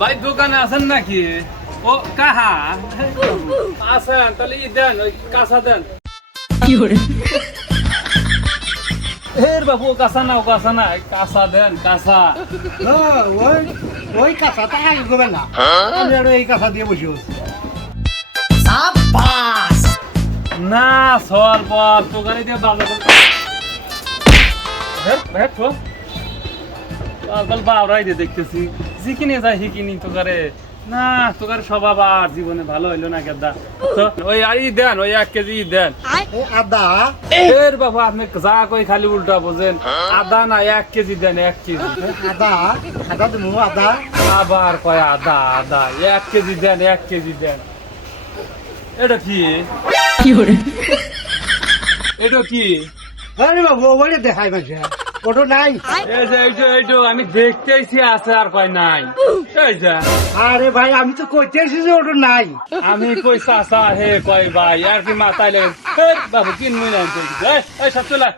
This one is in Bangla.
ভাই দোকানে আছেন নাকি? ও কাহা আছেন? তাহলে ই দেন, ওই কাঁচা দেন। এর বাবু কাঁচা না, ও কাঁচা না, কাঁচা দেন, কাঁচা। ওই ওই কাঁচাটা আগে করবে না, আমি আর এই কাঁচা দিয়ে বসে আছি। না সর পর দোকানে দিয়ে বাজার বাবরাই দিয়ে দেখতেছি জিকিনে যায় হিকিনি তোকারে। না তোকার স্বভাব আর জীবনে ভালো হইলো না গেদা। তো ওই আর ই দেন, ওই 1 কেজি দেন। এই আদা এর বাবা আপনি যা কই খালি উল্টা বোঝেন। আদা না 1 কেজি দেন, 1 কেজি। আদা আদা তুমি আদা আবার কয় আদা আদা, 1 কেজি দেন, 1 কেজি দেন। এটা কি? এটা কি? আরে বাবু ওরে দেখাই মাসে ওটো নাই। এই যে এইটো আমি দেখতেইছি আছে আর কয় নাই। এই যে আরে ভাই আমি তো কইতেছি যে ওটো নাই। আমি কই চাচা হে কয় ভাই আর কি মাথায় লেগে বাবু কিনবই না। এই সব চলে